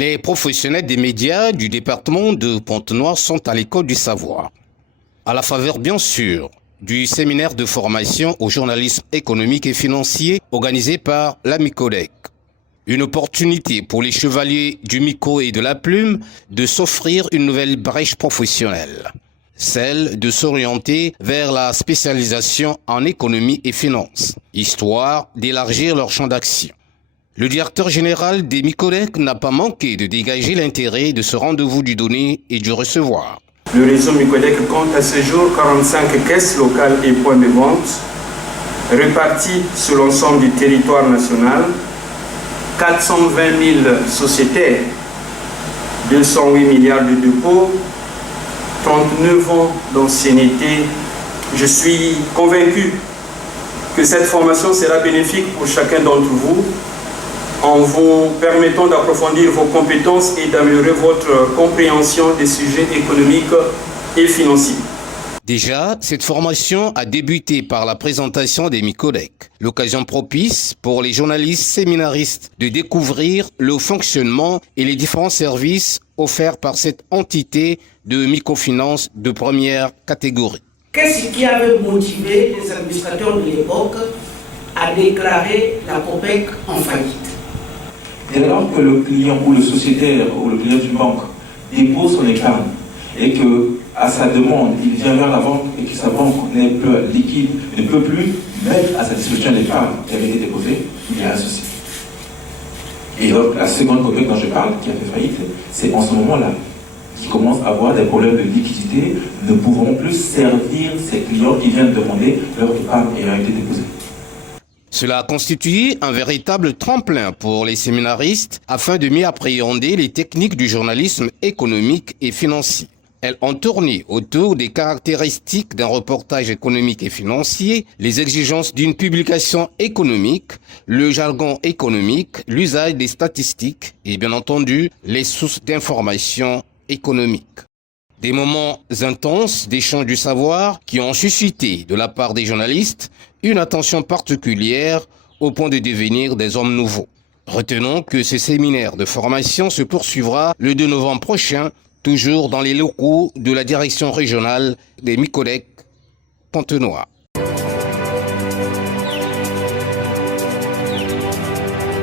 Les professionnels des médias du département de Pointe-Noire sont à l'école du savoir. À la faveur, bien sûr, du séminaire de formation au journalisme économique et financier organisé par la Micodec. Une opportunité pour les chevaliers du micro et de la plume de s'offrir une nouvelle brèche professionnelle, celle de s'orienter vers la spécialisation en économie et finance, histoire d'élargir leur champ d'action. Le directeur général des Micodec n'a pas manqué de dégager l'intérêt de ce rendez-vous du donner et du recevoir. Le réseau Micodec compte à ce jour 45 caisses locales et points de vente répartis sur l'ensemble du territoire national, 420 000 sociétaires, 208 milliards de dépôts, 39 ans d'ancienneté. Je suis convaincu que cette formation sera bénéfique pour chacun d'entre vous en vous permettant d'approfondir vos compétences et d'améliorer votre compréhension des sujets économiques et financiers. Déjà, cette formation a débuté par la présentation des Micodec, l'occasion propice pour les journalistes séminaristes de découvrir le fonctionnement et les différents services offerts par cette entité de microfinance de première catégorie. Qu'est-ce qui avait motivé les administrateurs de l'époque à déclarer la COPEC en faillite? Dès lors que le client ou le sociétaire ou le client d'une banque dépose son épargne et que à sa demande, il vient vers la banque et que sa banque n'est plus liquide, ne peut plus mettre à sa disposition l'épargne qui avait été déposée, il y a un souci. Et donc la seconde COPEC dont je parle, qui a fait faillite, c'est en ce moment-là qui commence à avoir des problèmes de liquidité, ne pouvant plus servir ces clients qui viennent demander leur épargne ayant été déposée. Cela a constitué un véritable tremplin pour les séminaristes afin de mieux appréhender les techniques du journalisme économique et financier. Elles ont tourné autour des caractéristiques d'un reportage économique et financier, les exigences d'une publication économique, le jargon économique, l'usage des statistiques et bien entendu les sources d'information économique. Des moments intenses d'échange du savoir qui ont suscité de la part des journalistes une attention particulière au point de devenir des hommes nouveaux. Retenons que ce séminaire de formation se poursuivra le 2 novembre prochain, toujours dans les locaux de la direction régionale des Micodec Pointe-Noire.